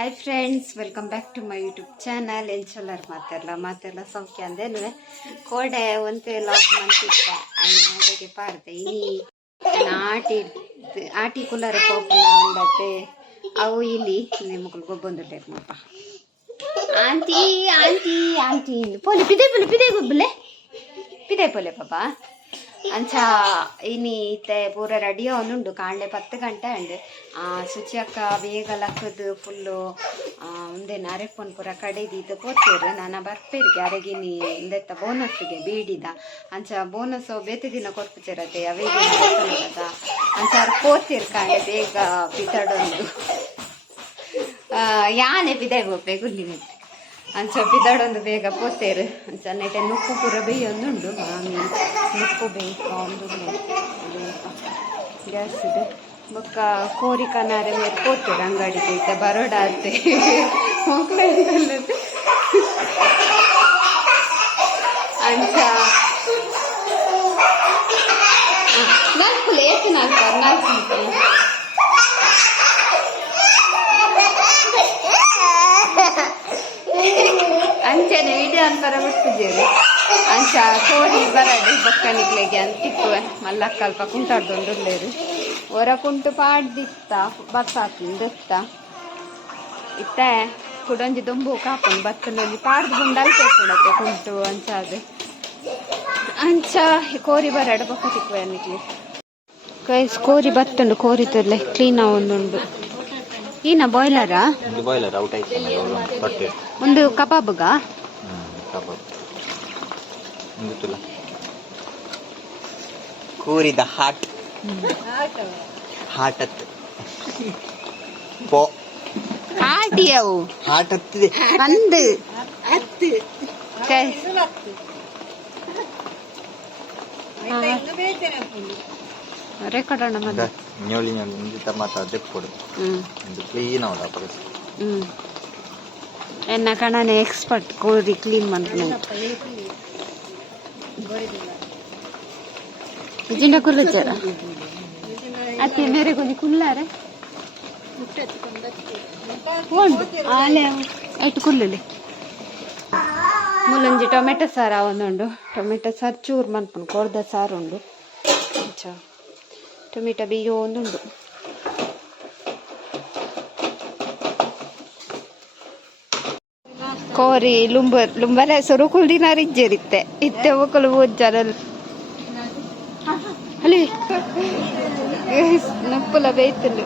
Hi friends, welcome back to my YouTube channel. ಎಂಚಲ್ಲರು ಮಾತೆಲ್ಲ ಸೌಖ್ಯ ಅಂದೇನು ಕೋಡೆ ಒಂತೆ ಲಾಕ್ ಮಂತಿತ್ತ ಅದಕ್ಕೆ ಪಾರ್ದೆ ಇನಿ ಆಟಿ ಕುಲ್ಲರ ಪೋಪನ ಉಂಡತ್ತೆ ಅವು ಇಲ್ಲಿ ನಿಮ್ಮಗಳು ಗೊಬ್ಬೊಂದುಲ್ಲೇನಪ್ಪ ಆಂಟಿ ಆಂಟಿ ಆಂಟಿ ಪೋಲೆ ಪಿದೆ ಗೊಬ್ಬಲೆ ಪಿದೆ ಪೋಲೆ ಪಾಪ ಅಂಚ ಇನಿ ಇತ್ತೆ ಪೂರ ರೆಡಿ ಅವನುಂಡು ಕಾಣಲೆ 10 ಗಂಟೆ ಅಂಡ್ ಸುಚಿ ಅಕ್ಕ ಬೇಗ ಲಕ್ಕದು ಫುಲ್ಲು ಒಂದೇನು ಅರೆಪ್ಪನ್ ಪೂರ ಕಡೆದಿದ್ದು ಪೋತೇರು ನಾನು ಬರ್ಪೇರಿಗೆ ಅರೆಗಿನಿ ಇಂದೆತ್ತ ಬೋನಸ್ಗೆ ಬೀಡಿದ ಅಂಚ ಬೋನಸ್ ಬೇತೆ ದಿನ ಕೊಡ್ಪಿಸಿರತ್ತೆ ಅವೇಗೆ ಗೊತ್ತದ ಅಂಚ ಅವ್ರು ಪೋತೇರು ಕಾಣಲೆ ಬೇಗ ಬಿದ್ದಾಡೊಂದು ಯಾನೆ ಬಿದೆ ಗೋಪೆ ಗುಲ್ಲಿನ ಅಂಚ ಬಿದ್ದಾಡೊಂದು ಬೇಗ ಪೋತೇರು ಅಂಚ ನೈಟೆ ನುಪ್ಪು ಪೂರ ಬೇಯೊಂದುಂಡು ಮಾಮಿ ನುಪ್ಪು ಬೇಯ್ಕೊಂಡು ಗ್ಯಾಸ್ ಇದೆ ಬೊಕ್ಕ ಕೋರಿ ಕನಾರೆ ಮೇಲೆ ಪೋತೇರು ಅಂಗಡಿಗೆ ಇದ್ದ ಬರೋಡ ಅತ್ತೆ ಮಕ್ಕಳು ಅಂಚ ನಾಲ್ಕು ಏತು ನಾಲ್ಕು ಅಂಚೆನೆ ವಿಡಿಯೋ ಅನ್ಪರ ಬಿಡ್ತಿದ್ದೀರಿ ಅಂಚ ಕೋರಿ ಬರಡು ಬೊಕ್ಕನಿಕ್ಲೆಗೆ ಅಂತಿಕ್ಕುವೆ ಮಲ್ಲಕ್ಕ ಅಲ್ಪ ಕುಂಟಾಡ್ದೊಂಡುಲ್ಲೇರು ಹೊರ ಕುಂಟು ಪಾಡ್ದಿತ್ತ ಬರ್ಸಾತಿಂದಿತ್ತ ಇತ್ತ ಕುಡೊಂಜಿ ದೊಂಬು ಕಾಪುಂಡು ಬತ್ತನೊಂಜಿ ಪಾಡ್ದು ಗುಂಡಲ್ಪೆ ಕೊಡತ್ತೆ ಕುಂಟು ಅಂಚ ಅದು ಅಂಚ ಕೋರಿ ಬರಡು ಬೊಕ್ಕ ತಿಕ್ಕುವೆ ಅನ್ನಿಕ್ಲಿ ಕೈಸ್ ಕೋರಿ ಬತ್ತುಂಡು ಕೋರಿ ತರ್ಲೆ ಕ್ಲೀನ್ ಒಂದುಂಡು ಈನ ಬಾಯ್ಲರಾ ಒಂದು ಕಬಾಬ್ಗ ಕೂರಿದ ಹಾಟ್ ಹಾಟತ್ ಪೋ ಹಾಟಿಯವು ಹಾಟ್ ಹತ್ತಿದೆ ಅಂದು ರೆಕಾರ್ಡ್ ಮತ್ತೆ ഞ്ഞോളി ಟಮಾಟ ದೆಪ್ಪೊಡು ಒಂದು ಕ್ಲೀನ್ ಅವಡ ಪರಸ್ ಎನ್ನ ಕಣನೆ ಎಕ್ಸ್ಪರ್ಟ್ ಕೋರಿ ಕ್ಲೀನ್ ಮಾಡ್ತೀನಿ ಜಿಂಡ ಕುಲ್ಲಚಾರ ಅತ್ತೆ ಮೇರೆ ಕೊಂಚ ಕುಲ್ಲಾರೆ ಉಂಡು ಆಲೆ ಐಟು ಕುಲ್ಲಲಿ ಮುಲ್ಲಂಜಿ ಟೊಮೆಟೊ ಸಾರು ಒಂದುಂಡು ಟೊಮೆಟೊ ಸಾರು ಚೂರು ಮನ್ಪುಂಡು ಕೊರ್ದ ಸಾರು ಉಂಡು ಟೊಮೆಟೊ ಬೇಯೋ ಒಂದುಂಡು ಕೋರಿ ಲುಂಬಲೆ ಸೊರು ಕುಲ್ದಿನಾರು ಇಜ್ಜೇರಿತ್ತೆ ಇತ್ತೆ ಒಕ್ಕಲು ಓಜ್ಜಾರಲ್ಲ ಅಲ್ಲಿ ನಪ್ಪುಲ ಬೇಯ್ತಲು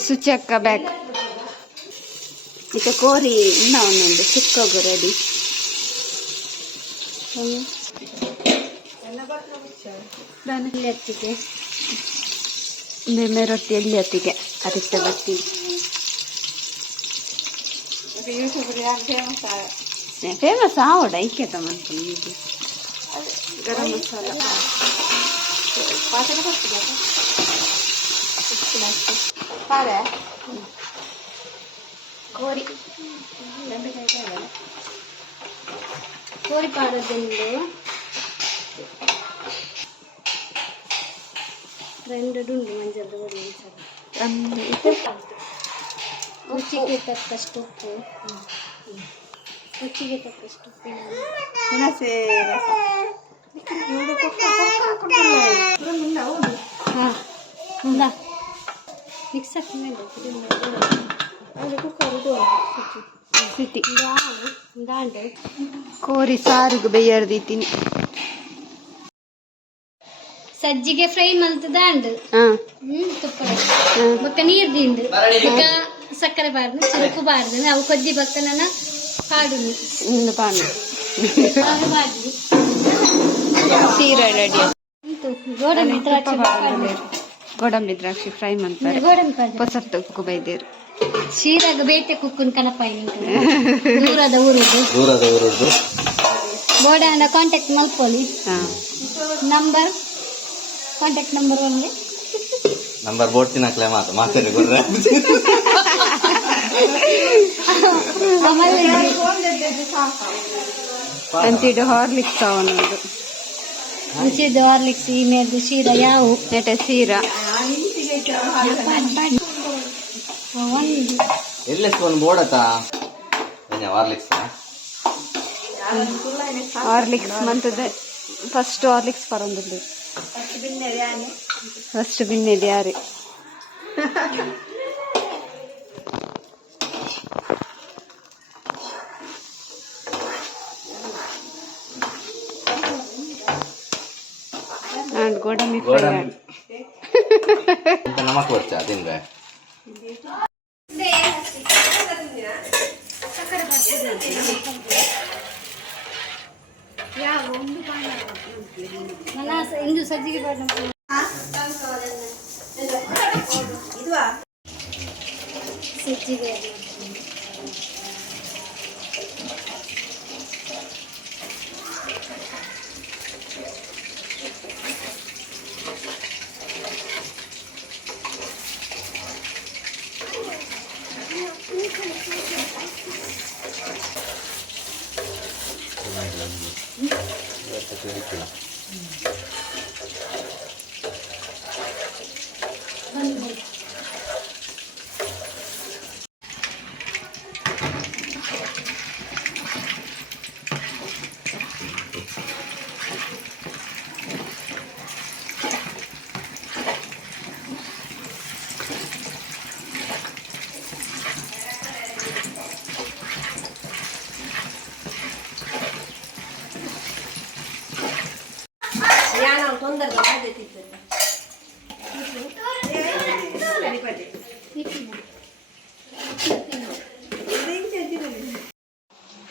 ಸುಚಿ ಅಕ್ಕ ಬ್ಯಾಕ್ ಇತ್ತೆ ಕೋರಿ ಇನ್ನ ಒಂದುಂಡು ಚಿಕ್ಕೋಗು ರೆಡಿ ಎತ್ತಿಗೆ ಮೇಮೆ ರೊಟ್ಟಿ ಎಲ್ಲಿ ಹೊತ್ತಿಗೆ ಅರಿತ ಬತ್ತಿ ಫೇಮಸ್ ಆವಡ ಐಕ್ಯತ ಮನ್ಕೊಂಡು ಇದು ಗರಂ ಮಸಾಲ ಕೋರಿ ಕೋರಿ ಪಾಡೋದೊಂದು రెండు ಮಂಜದ ಹೊಡಿ ರುಚಿಗೆ ತಕ್ಕಷ್ಟು ಉಪ್ಪು ಹುಣಸೆ ಮಿಕ್ಸ್ ಕೋರಿ ಸಾರಿಗೆ ಬೇಯರ್ದೀತೀನಿ ಸಜ್ಜಿಗೆ ಫ್ರೈ ಮಲ್ತದಾಂಡು ತುಪ್ಪ ಬೊಕ್ಕ ನೀರ್ ದಿಂಡು ಬೊಕ್ಕ ಸಕ್ಕರೆ ಬಾರ್ದು ಉಪ್ಪು ಬಾರ್ದು ಅವು ಕೊದ್ದಿ ಬಕ್ಕನ ಪಾಡು ಪಾಡು ಸೀರೆ ರೆಡಿ ಗೋಡಂಬಿ ದ್ರಾಕ್ಷಿ ಗೋಡಂಬಿ ದ್ರಾಕ್ಷಿ ಫ್ರೈ ಮಾಡ್ತಾರೆ ಹೊಸತ್ತು ಬೈದೇರು ಶೀರಾಗ ಬೇತೆ ಕುಕ್ಕುನ್ ಕನಪಾಯಿ ದೂರದ ಊರದ್ದು ಬೋಡಾನ ಕಾಂಟ್ಯಾಕ್ಟ್ ಮಲ್ಪೋಲಿ ಕಾಂಟ್ಯಾಕ್ಟ್ ನಂಬರ್ ಒಂದು ನಂಬರ್ ಬೋಡ್ತೀನಿ ಹಾಕ್ಲೆ ಮಾತಾಡಿ ಕೊಡ್ರೆ ಅಂತಿಡು ಹಾರ್ಲಿಕ್ಸ್ ಅವನೊಂದು ಹಂಚಿದ್ದು ಹಾರ್ಲಿಕ್ಸ್ ಈಮೇದು ಶೀರಾ ಯಾವ ನೆಟೆ ಸೀರಾ ಒಂದು ಎಲ್ಲೆಷ್ಟು ಒಂದು ಬೋಡತಾ ವಾರ್ಲಿಕ್ಸ್ ಹಾರ್ಲಿಕ್ಸ್ ಮಂತದ ಫಸ್ಟ್ ಹಾರ್ಲಿಕ್ಸ್ ಪರೊಂದಿಲ್ಲ ಫಸ್ಟ್ ಬಿನ್ನೆದು ಯಾರು అండ్ గోడమి ఫ్రై ನಮಕ್ వచ్చా ತಿಂದ್ರೆ ಇಂದು ಸಜ್ಜಿಗೆ ಸಜ್ಜಿಗೆ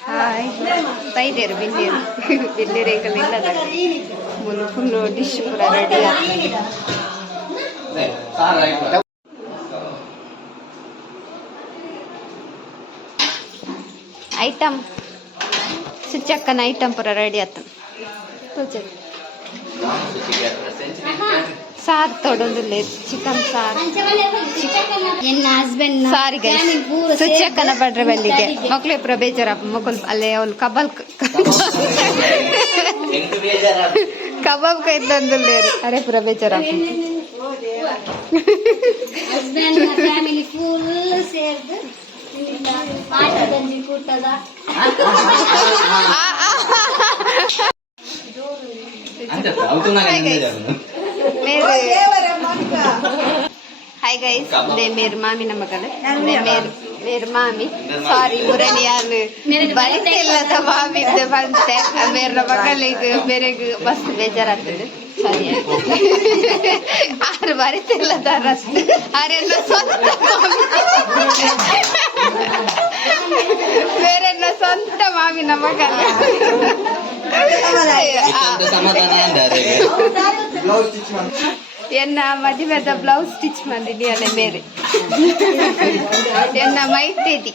ಹಾಯ್ ಬೈದೇರು ಬಿಲ್ಲೇರು ಬಿಲ್ಲೇರು ಇಲ್ಲದ ಮುಲು ಫುಲ್ ಡಿಶ್ ಪೂರ ರೆಡಿ ಆಗ್ತದೆ ಐಟಮ್ ಸುಚ್ಚಕ್ಕನ ಐಟಮ್ ಪೂರ ರೆಡಿ ಆಯ್ತು ಸಾರು ತೊಡೋದಿಲ್ಲ ಚಿಕನ್ ಸಾರು ನನ್ನ ಹಸ್ಬೆಂಡ್ ಸಾರಿಗೆ ಸುಚ್ಚಕ್ಕನ ಬಡ್ರೆ ಬಲ್ಲಿಗೆ ಮಕ್ಳು ಪುರ ಬೇಜಾರಪ್ಪ ಮಕ್ಕಳು ಅಲ್ಲೇ ಅವ್ಳು ಕಬಾಬ್ ಕೈದಂದುಲ್ಲೇರು ಅರೆ ಪುರ ಬೇಜಾರಪ್ಪ ಹಸ್ಬೆಂಡ್ ಫ್ಯಾಮಿಲಿ ಫುಲ್ ಸೇರ್ದು ಆಟ ಗಂಜಿ ಕೂಟದ हाय गाइस दे मेरे मामी ನಮ್ಮ ಮಗಳು मेरे मामी ಸಾರಿ ಮುರಣಿ ಯಾರು ಬರಿತಿಲ್ಲದ ಮಾಮಿ ಬಂತೆ ಮೇರೆ ಮಗಳಿಗೆ ಬೇರೆಗೆ ಬಸ್ ಬೇಜಾರಾಗ್ತದೆ ಸಾರಿ ಆರು ಬರಿತಿಲ್ಲದ ರಸ್ತೆ ಆರೆಲ್ಲ ಸ್ವಂತ ಬೇರೆಲ್ಲ ಸ್ವಂತ ಮಾಮಿ ನಮ್ಮ ಮಗಳು ಎನ್ನ ಮದುವೆದ ಬ್ಲೌಸ್ ಸ್ಟಿಚ್ ಮಾಡಿನಿ ಅಲ್ಲೇ ಬೇರೆ ಎನ್ನ ಮೈತೇದಿ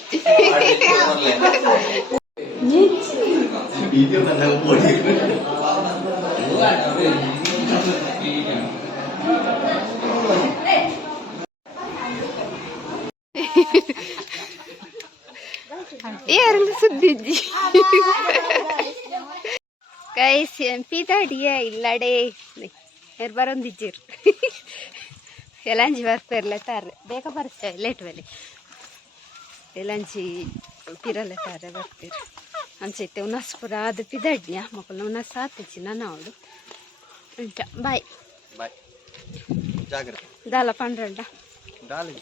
ಯಾರನ್ನ ಸುದ್ದಿಜ್ಜಿ ಗೈಸ್ ಪೀತಾಡಿಯ ಇಲ್ಲಡೆ ಯಾರು ಬರೊಂದಿಜ್ಜಿರು ಎಲಾಂಜಿ ಬರ್ತಿರ್ಲೆ ತಾರೆ ಬೇಗ ಬರ್ತೇವೆ ಲೇಟ್ ಮೇಲೆ ಎಲಾಂಜಿ ಪಿರಲೆ ತಾರೆ ಬರ್ತೀರಿ ಅನ್ಸೈತೆ ಉನಾಸ್ಪುರ ಅದು ಪಿದಡ್ನಿಯ ಮಕ್ಕಳು ಉನಾಸ್ ಸಾತಿಚ್ಚಿ ನನ್ನ ಅವಳು ಉಂಟ ಬಾಯ್ ಬಾಯ್ ಜಾಗ್ರತೆ ದಾಲ ಪಂಡ್ರಂಡ ದಾಲಿ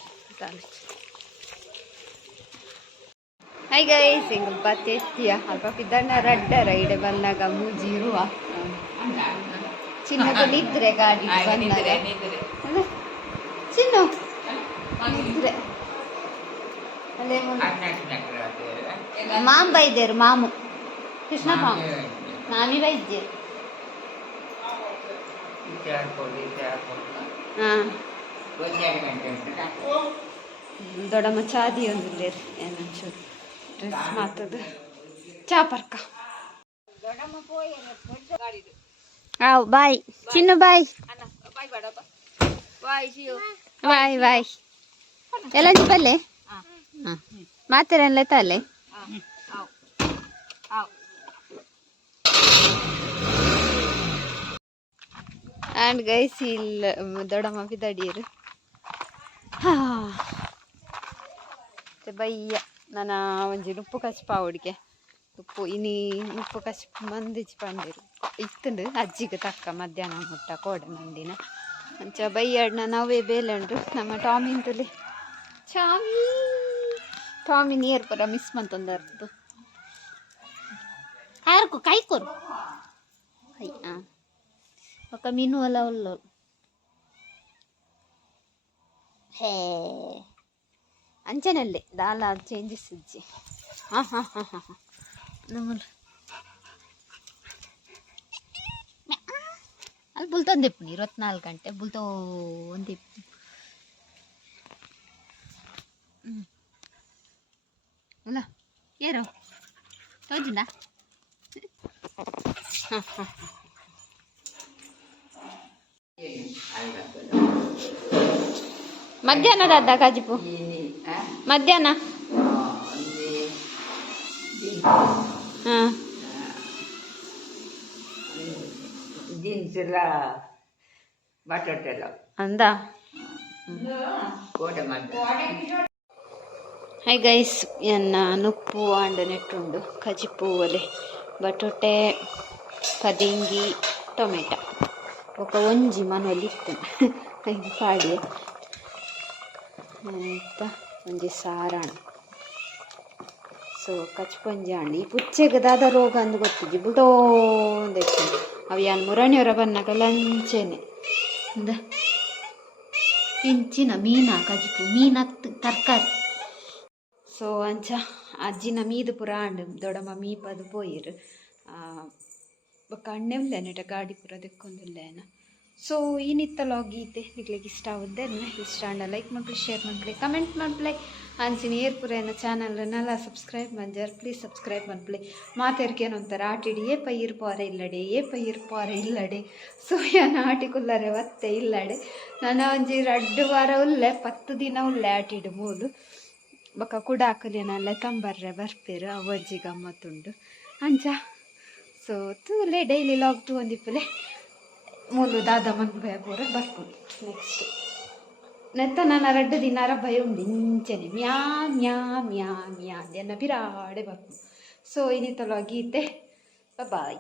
ಹಾಯ್ ಗೈಸ್ ಹಿಂಗೆ ಬತ್ತೆತ್ತಿಯ ಅಲ್ಪ ಪಿದಣ್ಣ ರಡ್ಡರ ಇಡೆ ಬಂದಾಗ ಮೂಜಿ ಇರುವ ಚಿನ್ನಕ್ಕೆ ನಿದ್ರೆ ಗಾಡಿ ಬಂದಾಗ ಚಿನ್ನು ನಿದ್ರೆ ಅಲ್ಲೇ ಮಾಮ್ ಬೈದೇರು ಮಾಮು ಕೃಷ್ಣ ಮಾಮು ಮಾಮಿ ಬೈದ್ಯರು ಹಾಂ ದೊಡ್ಡಮ್ಮ ಚಾದಿ ಒಂದು ಏನಂಚೂರು ಡ್ರೆಸ್ ಮಾತದು ಚಾಪರ್ಕ ಆವ್ ಬಾಯ್ ಚಿನ್ನು ಬಾಯ್ ಬಾಯ್ ಬಾಯ್ ಎಲ್ಲ ಬಲ್ಲೆ ಹಾಂ ಮಾತಾಡಲ್ಲ ತಲೆ ಆ್ಯಂಡ್ ಗೈಸ್ ಇಲ್ಲ ದೊಡ್ಡಮ್ಮ ಬಿದಡಿಯರು ಹಾ ಬಯ್ಯ ನನ್ನ ಒಂಜಿ ಉಪ್ಪು ಕಚ್ಪ ಅವಡಿಗೆ ಉಪ್ಪು ಇನಿ ಉಪ್ಪು ಕಚ್ಪ ಮಂದಿಜಿ ಪಂಡಿರು ಇತ್ತಂಡು ಅಜ್ಜಿಗೆ ತಕ್ಕ ಮಧ್ಯಾಹ್ನ ಮುಟ್ಟ ಕೋಡೆ ಮಂದಿನ ಅಂಚ ಬಯ್ಯಡ್ನ ನಾವೇ ಬೇಲೆ ಉಂಟು ನಮ್ಮ ಟಾಮಿಂತಲಿ ಟಾಮಿ ನೀರು ಪರ ಮಿಸ್ ಮಂತಂದರ್ದು ಹಾರ್ಕು ಕಾಯ್ಕೊರು ಕೈ ఒక ಮೀನು ಅಲ್ಲ ಒಲ್ಲ ಹೇ ಅಂಚನಲ್ಲೇ ದಾಲ ಚೇಂಜಸ್ ಇಜ್ಜಿ ನಮ್ಮಲ್ಲಿ ಅಲ್ಲಿ ಬುಲ್ತೊಂದೆಪ್ಪು 24 ಗಂಟೆ ಬುಲ್ತೋ ಒಂದಿಪ್ಪು ಅಲ್ಲ ಏರೋ ತೋಜಿಂದ ಮಧ್ಯಾಹ್ನದ ಅದ್ದ ಕಾಜಿಪು ಮಧ್ಯಾಹ್ನ ಹಾಂ ಜೀನ್ಸ್ ಎಲ್ಲ ಬಟಾಟೆ ಎಲ್ಲ ಅಂದ ಕೋಟೆ ಮಾಡಿ ಹೈ ಗೈಸ್ ಎನ್ನ ನುಪ್ಪು ಆಂಡ ನೆಟ್ಟುಂಡು ಕಜಿಪು ಒಲೆ ಬಟೊಟೆ ಪದಿಂಗಿ ಟೊಮೆಟೊ ఒక ಒಂಜಿ ಮನೆಯಲ್ಲಿ ಇರ್ತೇನೆ ಇದು ಪಾಡಿ ಆಯ್ತಾ ಒಂಜಿ ಸಾರಾಣ ಸೊ ಕಚ್ಪೊಂಜಿ ಆಂಡ್ ಈ ಪುಚ್ಚೆಗೆ ದಾದ ರೋಗ ಅಂದು ಗೊತ್ತಿದ್ದಿ ಬುಲ್ದೋಂದೆಟ್ಟು ಅವು ಯಾನು ಮುರಣಿಯವರ ಬನ್ನಕ ಲಂಚೆನೆ ಅಂದ ಇಂಚಿನ ಮೀನ ಕಜಿಪು ಮೀನತ್ತು ತರಕಾರಿ ಸೊ ಅಂಚ ಅಜ್ಜಿನ ಮೀದು ಪುರ ಆಂಡು ದೊಡ್ಡಮ್ಮ ಮೀಪದು ಪೋಯಿರು ಕಣ್ಣೆ ಉಲ್ಲೇನಟ ಗಾಡಿ ಪೂರ ತೆಕ್ಕೊಂದುಲ್ಲೇನ ಸೊ ಈ ನಿತ್ತಲ ಗೀತೆ ನಿಗ್ಲಿಗೆ ಇಷ್ಟ ಆಗುತ್ತೆ ಇಷ್ಟ ಅಂಡ ಲೈಕ್ ಮಾಡ್ಲಿ ಶೇರ್ ಮಾಡ್ಲಿ ಕಮೆಂಟ್ ಮಾಡ್ಲಿ ಅಂಚಿನ ಏರ್ಪುರ ಏನೋ ಚಾನಲ್ನೆಲ್ಲ ಸಬ್ಸ್ಕ್ರೈಬ್ ಮಂಜರ್ ಪ್ಲೀಸ್ ಸಬ್ಸ್ಕ್ರೈಬ್ ಮಾಡ್ಲಿ ಮಾತೇರ್ಕೇನು ಅಂತಾರೆ ಆಟಿಡಿ ಏ ಪೈರ್ ಪಾರೆ ಇಲ್ಲಡೆ ಸೊ ಯಾನ ಆಟಿಕುಲ್ಲರೆ ಒತ್ತೆ ಇಲ್ಲಡೆ ನಾನು ಒಂಜಿ 2 ವಾರ ಉಲ್ಲೆ 10 ದಿನ ಉಲ್ಲೆ ಆಟಿಡು ಮೂಲು ಬೊಕ್ಕ ಕುಡಾಕಲೇನಲ್ಲ ತಂಬರ್ರೆ ಬರ್ಪೇರು ಅವಜ್ಜಿ ಗಮ್ಮತ್ತುಂಡು ಅಂಚ ಸೊ ತೂಲೆ ಡೈಲಿ ಲಾಗ್ ಒಂದಿಪ್ಪಲೆ ಮೂಲು ದಾದ ಮನ್ಪೆ ಪೂರ ಬರ್ಕೊಂಡು ನೆಕ್ಸ್ಟ್ ನೆತ್ತ ನಾನು 2 ದಿನಾರ ಭಯ ಉಂಡು ಇಂಚೆನೆ ಮ್ಯಾ ಮ್ಯಾ ಮ್ಯಾ ಮ್ಯಾ ಅದನ್ನ ಬಿರಾಡೆ ಬರ್ಕೊಂಡು ಸೊ ಇನ್ನಿತ್ತಲ್ಲ ಗೀತೆ ಬಾಯ್